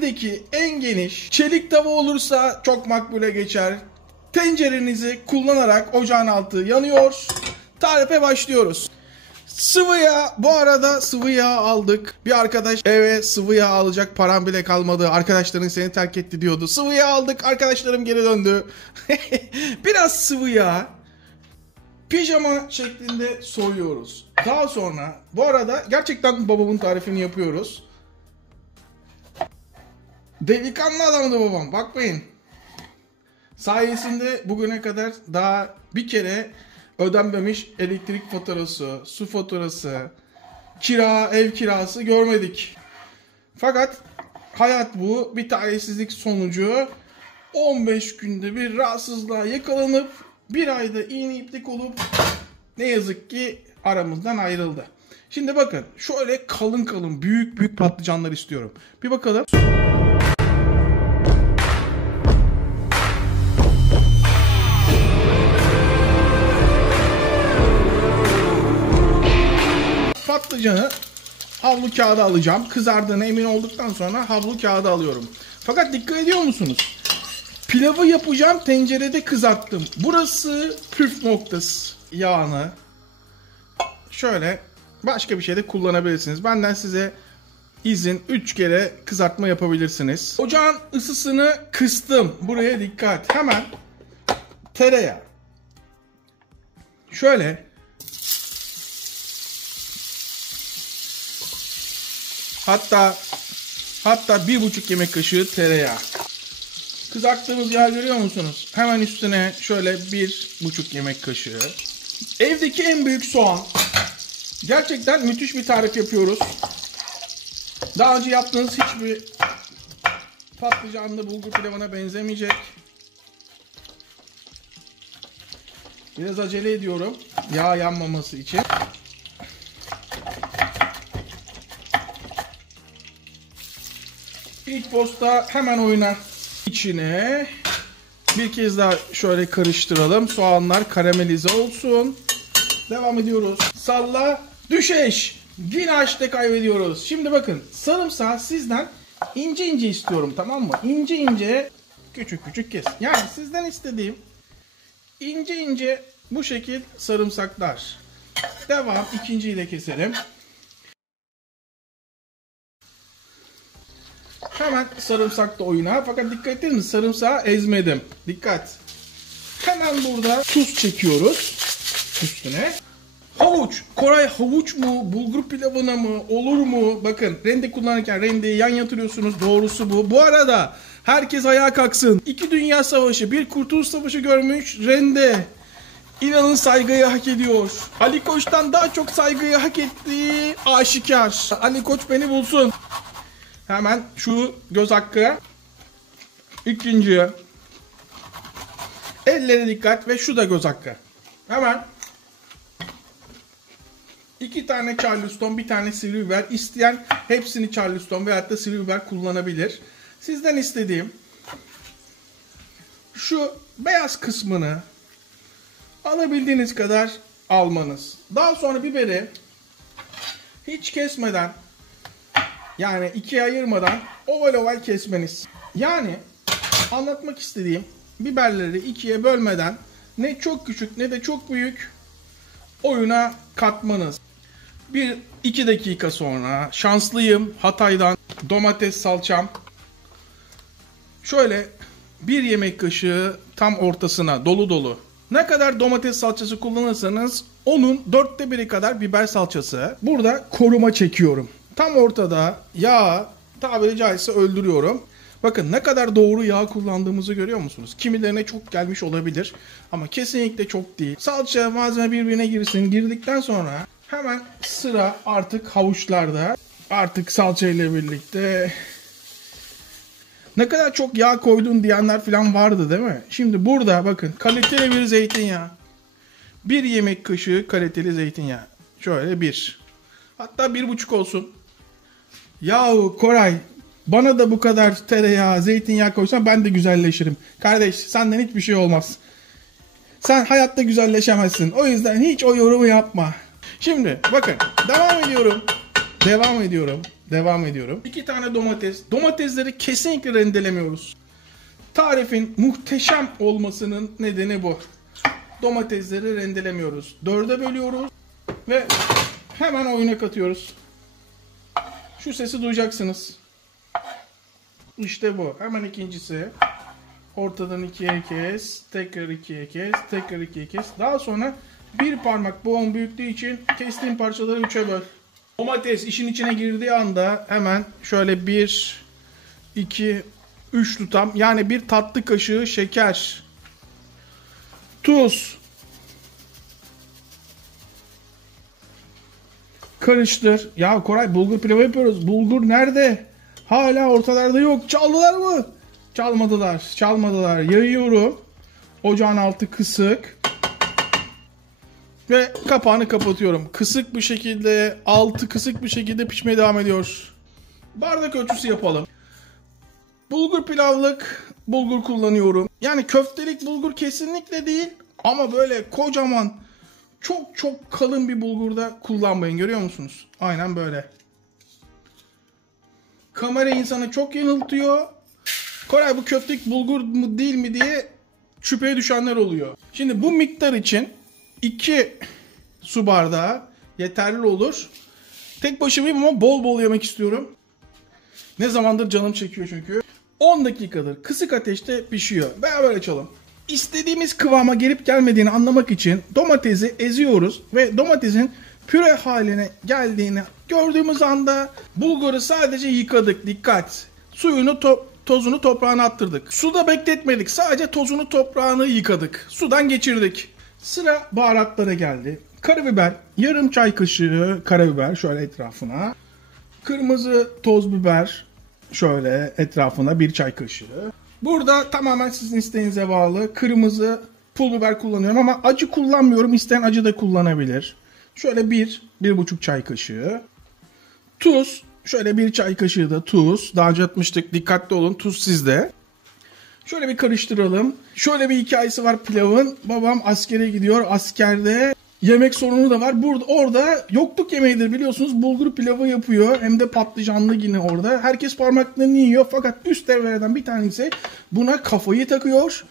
evdeki en geniş çelik tava olursa çok makbule geçer. Tencerenizi kullanarak ocağın altı yanıyor. Tarife başlıyoruz. Sıvı yağ, bu arada sıvı yağ aldık. Bir arkadaş eve sıvı yağ alacak param bile kalmadı. Arkadaşların seni terk etti diyordu. Sıvı yağ aldık, arkadaşlarım geri döndü. Biraz sıvı yağ pijama şeklinde soyuyoruz. Daha sonra bu arada gerçekten babamın tarifini yapıyoruz. Delikanlı adamdı babam, bakmayın. Sayesinde bugüne kadar daha bir kere ödenmemiş elektrik faturası, su faturası, kira, ev kirası görmedik. Fakat hayat bu. Bir talihsizlik sonucu 15 günde bir rahatsızlığa yakalanıp bir ayda iğne iplik olup ne yazık ki aramızdan ayrıldı. Şimdi bakın şöyle kalın kalın büyük büyük patlıcanlar istiyorum. Bir bakalım. Patlıcanı havlu kağıda alacağım. Kızardığına emin olduktan sonra havlu kağıda alıyorum. Fakat dikkat ediyor musunuz? Pilavı yapacağım, tencerede kızarttım. Burası püf noktası. Yağını şöyle başka bir şeyde kullanabilirsiniz. Benden size izin, 3 kere kızartma yapabilirsiniz. Ocağın ısısını kıstım. Buraya dikkat. Hemen tereyağı. Şöyle hatta 1,5 yemek kaşığı tereyağı. Kızarttığımız yağ görüyor musunuz? Hemen üstüne şöyle 1,5 yemek kaşığı. Evdeki en büyük soğan. Gerçekten müthiş bir tarif yapıyoruz. Daha önce yaptığınız hiçbir patlıcanlı bulgur pilavına benzemeyecek. Biraz acele ediyorum. Yağ yanmaması için. İlk posta hemen oynar. İçine bir kez daha şöyle karıştıralım. Soğanlar karamelize olsun. Devam ediyoruz. Salla düşeş. Yine haşta kaybediyoruz. Şimdi bakın sarımsağı sizden ince ince istiyorum, tamam mı? İnce ince küçük küçük kes. Yani sizden istediğim ince ince bu şekil sarımsaklar. Devam, ikinciyi de keselim. Hemen sarımsak da oyuna. Fakat dikkat edin mi? Sarımsağı ezmedim. Dikkat. Hemen burada tuz çekiyoruz üstüne. Havuç. Koray havuç mu? Bulgur pilavına mı? Olur mu? Bakın rende kullanırken rendeyi yan yatırıyorsunuz. Doğrusu bu. Bu arada herkes ayağa kalksın. 2 Dünya Savaşı, bir Kurtuluş Savaşı görmüş rende. İnanın saygıyı hak ediyor. Ali Koç'tan daha çok saygıyı hak ettiği aşikar. Ali Koç beni bulsun. Hemen şu göz hakkı. İkinci. Ellere dikkat ve şu da göz hakkı. Hemen 2 tane Charleston, bir tane sivri biber. İsteyen hepsini Charleston veyahut da sivri biber kullanabilir. Sizden istediğim şu beyaz kısmını alabildiğiniz kadar almanız. Daha sonra biberi hiç kesmeden, yani ikiye ayırmadan oval oval kesmeniz. Yani anlatmak istediğim biberleri ikiye bölmeden ne çok küçük ne de çok büyük oyuna katmanız. 1-2 dakika sonra şanslıyım, Hatay'dan domates salçam. Şöyle 1 yemek kaşığı tam ortasına dolu dolu. Ne kadar domates salçası kullanırsanız onun 1/4 kadar biber salçası. Burada koruma çekiyorum. Tam ortada yağ tabiri caizse öldürüyorum. Bakın ne kadar doğru yağ kullandığımızı görüyor musunuz? Kimilerine çok gelmiş olabilir ama kesinlikle çok değil. Salça, malzeme birbirine girsin. Girdikten sonra hemen sıra artık havuçlarda. Artık salça ile birlikte ne kadar çok yağ koydun diyenler falan vardı değil mi? Şimdi burada bakın kaliteli bir zeytinyağı. 1 yemek kaşığı kaliteli zeytinyağı. Şöyle 1. Hatta 1,5 olsun. Yahu Koray, bana da bu kadar tereyağı, zeytinyağı koysan ben de güzelleşirim. Kardeş, senden hiçbir şey olmaz. Sen hayatta güzelleşemezsin. O yüzden hiç o yorumu yapma. Şimdi bakın devam ediyorum. Devam ediyorum. 2 tane domates. Domatesleri kesinlikle rendelemiyoruz. Tarifin muhteşem olmasının nedeni bu. Domatesleri rendelemiyoruz. 4'e bölüyoruz ve hemen oyuna katıyoruz. Şu sesi duyacaksınız. İşte bu. Hemen ikincisi. Ortadan 2'ye kes. Tekrar 2'ye kes. Tekrar 2'ye kes. Daha sonra bir parmak boğum büyüklüğü için kestiğim parçaları 3'e böl. Domates işin içine girdiği anda hemen şöyle 1, 2, 3 tutam. Yani bir tatlı kaşığı şeker. Tuz. Karıştır. Ya Koray, bulgur pilavı yapıyoruz. Bulgur nerede? Hala ortalarda yok. Çaldılar mı? Çalmadılar. Çalmadılar. Yayıyorum. Ocağın altı kısık. Ve kapağını kapatıyorum. Kısık bir şekilde, altı kısık bir şekilde pişmeye devam ediyor. Bardak ölçüsü yapalım. Bulgur pilavlık bulgur kullanıyorum. Yani köftelik bulgur kesinlikle değil. Ama böyle kocaman, çok çok kalın bir bulgurda kullanmayın. Görüyor musunuz? Aynen böyle. Kamera insanı çok yanıltıyor. Koray, bu köftelik bulgur mu değil mi diye şüpheye düşenler oluyor. Şimdi bu miktar için 2 su bardağı yeterli olur. Tek başımayım ama bol bol yemek istiyorum. Ne zamandır canım çekiyor çünkü. 10 dakikadır kısık ateşte pişiyor. Beraber açalım. İstediğimiz kıvama gelip gelmediğini anlamak için domatesi eziyoruz ve domatesin püre haline geldiğini gördüğümüz anda bulguru sadece yıkadık. Dikkat! Suyunu tozunu toprağına attırdık. Suda bekletmedik. Sadece tozunu toprağını yıkadık. Sudan geçirdik. Sıra baharatlara geldi. Karabiber, yarım çay kaşığı karabiber şöyle etrafına. Kırmızı toz biber şöyle etrafına 1 çay kaşığı. Burada tamamen sizin isteğinize bağlı. Kırmızı pul biber kullanıyorum ama acı kullanmıyorum. İsteyen acı da kullanabilir. Şöyle 1,5 çay kaşığı. Tuz, şöyle 1 çay kaşığı da tuz. Daha önce atmıştık. Dikkatli olun, tuz sizde. Şöyle bir karıştıralım. Şöyle bir hikayesi var pilavın. Babam askere gidiyor. Askerde yemek sorunu da var. Orada yokluk yemeğidir biliyorsunuz. Bulgur pilavı yapıyor. Hem de patlıcanlı yine orada. Herkes parmaklarını yiyor. Fakat üst devrelerden bir tanesi buna kafayı takıyor.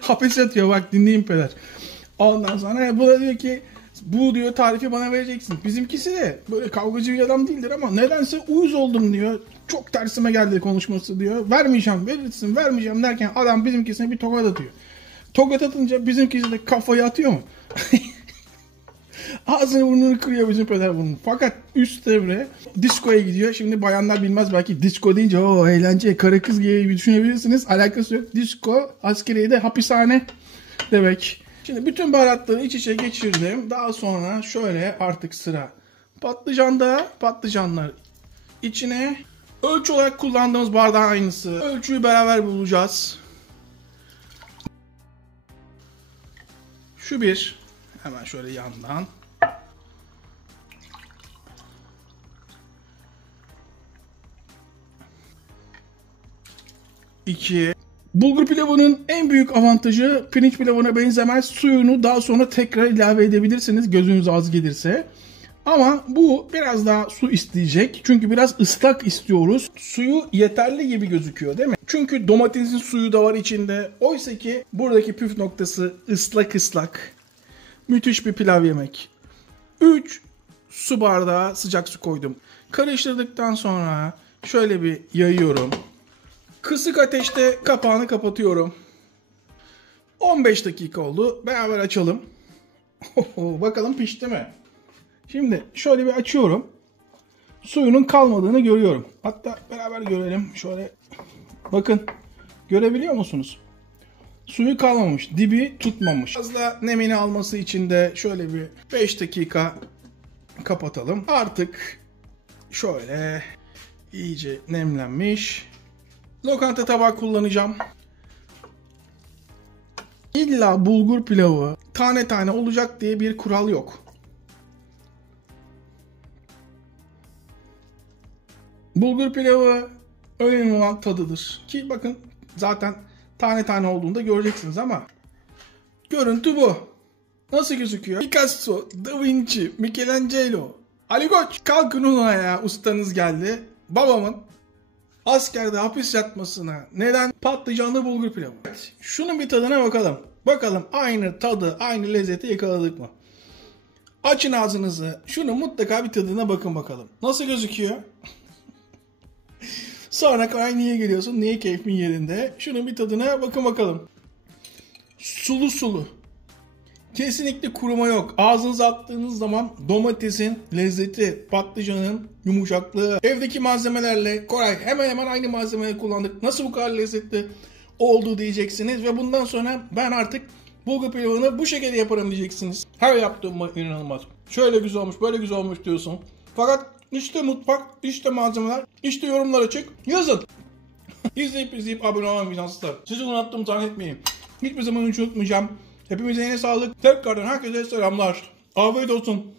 Hapis yatıyor. Bak dinleyin peder. Ondan sonra bu da diyor ki bu diyor tarifi bana vereceksin. Bizimkisi de böyle kavgacı bir adam değildir ama nedense uyuz oldum diyor. Çok tersime geldi konuşması diyor. Vermeyeceğim, verirsin, vermeyeceğim derken adam bizimkisine bir tokat atıyor. Tokat atınca bizimkisi de kafayı atıyor mu? Ağzını burnunu kırıyor bizim peder bunun. Fakat üst devre diskoya gidiyor. Şimdi bayanlar bilmez belki disko deyince o eğlence, karı kız gibi düşünebilirsiniz. Alakası yok. Disko askeriyede hapishane demek. Şimdi bütün baharatları iç içe geçirdim. Daha sonra şöyle artık sıra patlıcanda. Patlıcanlar içine ölçü olarak kullandığımız bardağın aynısı. Ölçüyü beraber bulacağız. Şu bir. Hemen şöyle yandan. İki. Bulgur pilavının en büyük avantajı pirinç pilavına benzemez. Suyunu daha sonra tekrar ilave edebilirsiniz gözünüz az gelirse. Ama bu biraz daha su isteyecek. Çünkü biraz ıslak istiyoruz. Suyu yeterli gibi gözüküyor değil mi? Çünkü domatesin suyu da var içinde. Oysa ki buradaki püf noktası ıslak ıslak. Müthiş bir pilav yemek. 3 su bardağı sıcak su koydum. Karıştırdıktan sonra şöyle bir yayıyorum. Kısık ateşte kapağını kapatıyorum. 15 dakika oldu. Beraber açalım. Bakalım pişti mi? Şimdi şöyle bir açıyorum. Suyunun kalmadığını görüyorum. Hatta beraber görelim. Şöyle bakın. Görebiliyor musunuz? Suyu kalmamış. Dibi tutmamış. Fazla nemini alması için de şöyle bir 5 dakika kapatalım. Artık şöyle iyice nemlenmiş. Lokanta tabağı kullanacağım. İlla bulgur pilavı tane tane olacak diye bir kural yok. Bulgur pilavı önemli olan tadıdır. Ki bakın zaten tane tane olduğunda göreceksiniz ama görüntü bu. Nasıl gözüküyor? Picasso, Da Vinci, Michelangelo. Ali Koç kalkın ulan ya, ustanız geldi. Babamın askerde hapis yatmasına neden patlıcanlı bulgur pilavı. Evet, şunun bir tadına bakalım. Bakalım aynı tadı, aynı lezzeti yakaladık mı? Açın ağzınızı. Şunun mutlaka bir tadına bakın bakalım. Nasıl gözüküyor? Sonra Koray niye geliyorsun? Niye keyfin yerinde? Şunun bir tadına bakın bakalım. Sulu sulu. Kesinlikle kuruma yok. Ağzınıza attığınız zaman domatesin lezzeti, patlıcanın yumuşaklığı, evdeki malzemelerle Koray hemen hemen aynı malzemeleri kullandık. Nasıl bu kadar lezzetli oldu diyeceksiniz ve bundan sonra ben artık bulgur pilavını bu şekilde yaparım diyeceksiniz. Her yaptığım inanılmaz. Şöyle güzel olmuş, böyle güzel olmuş diyorsun. Fakat işte mutfak, işte malzemeler, işte yorumlar açık. Yazın. İzleyip abone olan finanslar. Sizi unuttum zannetmeyin. Hiçbir zaman hiç unutmayacağım. Hepimize yine sağlık. Tekrardan herkese selamlar. Afiyet olsun.